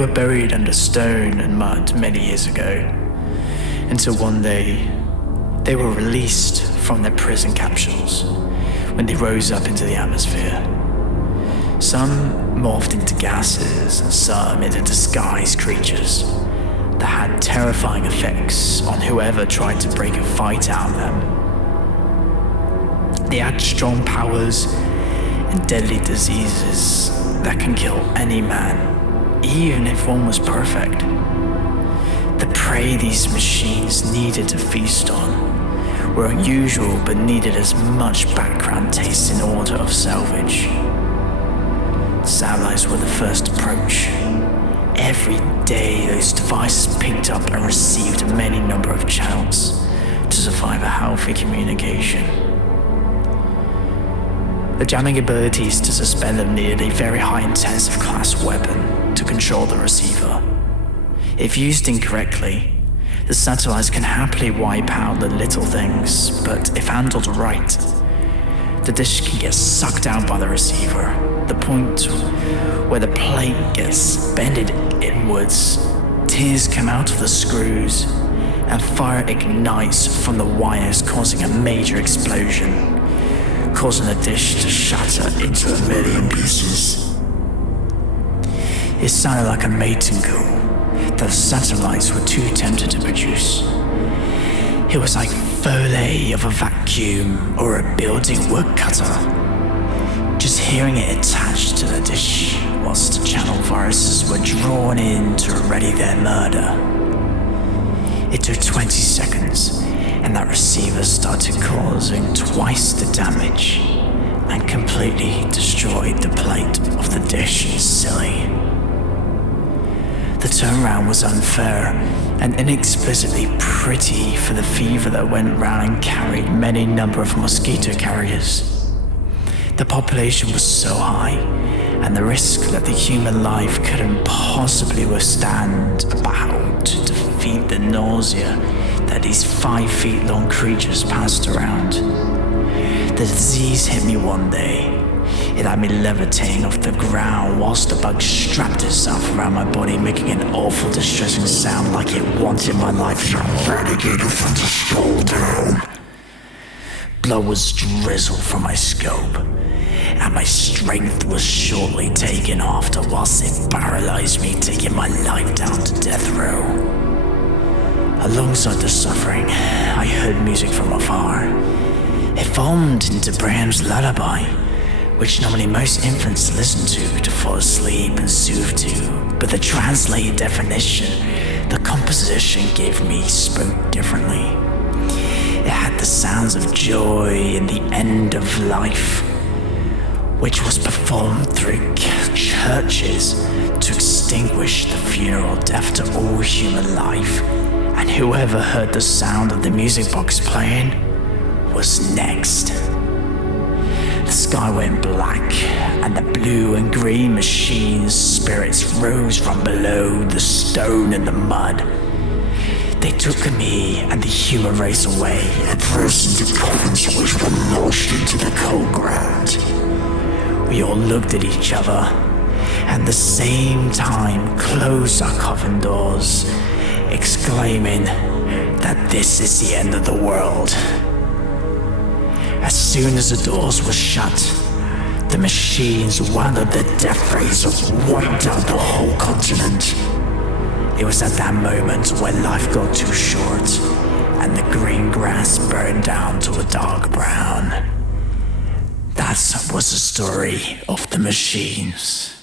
were buried under stone and mud many years ago, until one day they were released from their prison capsules when they rose up into the atmosphere. Some morphed into gases and some into disguised creatures that had terrifying effects on whoever tried to break a fight out of them. They had strong powers and deadly diseases that can kill any man, even if one was perfect. The prey these machines needed to feast on were unusual but needed as much background taste in order of salvage. Satellites were the first approach. Every day those devices picked up and received a many number of channels to survive a healthy communication. The jamming abilities to suspend them needed a very high intensive class weapon to control the receiver. If used incorrectly, the satellites can happily wipe out the little things, but if handled right, the dish can get sucked out by the receiver, the point where the plate gets bended inwards, tears come out of the screws, and fire ignites from the wires, causing a major explosion, causing the dish to shatter into a million pieces. It sounded like a mating call that the satellites were too tempted to produce. It was like foley of a vacuum or a building woodcutter. Just hearing it attached to the dish whilst the channel viruses were drawn in to ready their murder. It took 20 seconds and that receiver started causing twice the damage and completely destroyed the plate of the dish. Silly. The turnaround was unfair and inexplicably pretty for the fever that went round and carried many number of mosquito carriers. The population was so high, and the risk that the human life couldn't possibly withstand about to defeat the nausea that these 5 feet long creatures passed around. The disease hit me one day. It had me levitating off the ground whilst the bug strapped itself around my body, making an awful distressing sound like it wanted my life to renegade from the skull down. Blood was drizzled from my scope, and my strength was shortly taken after whilst it paralyzed me, taking my life down to death row. Alongside the suffering, I heard music from afar. It formed into Braham's lullaby, which normally most infants listen to fall asleep and soothe to, but the translated definition the composition gave me spoke differently. It had the sounds of joy in the end of life, which was performed through churches to extinguish the funeral death to all human life, and whoever heard the sound of the music box playing was next. The sky went black, and the blue and green machine's spirits rose from below the stone and the mud. They took me and the human race away and pressed into coffins which were launched into the cold ground. We all looked at each other, and at the same time closed our coffin doors, exclaiming that this is the end of the world. As soon as the doors were shut, the machines wound up their death rays of wiped out the whole continent. It was at that moment when life got too short and the green grass burned down to a dark brown. That was the story of the machines.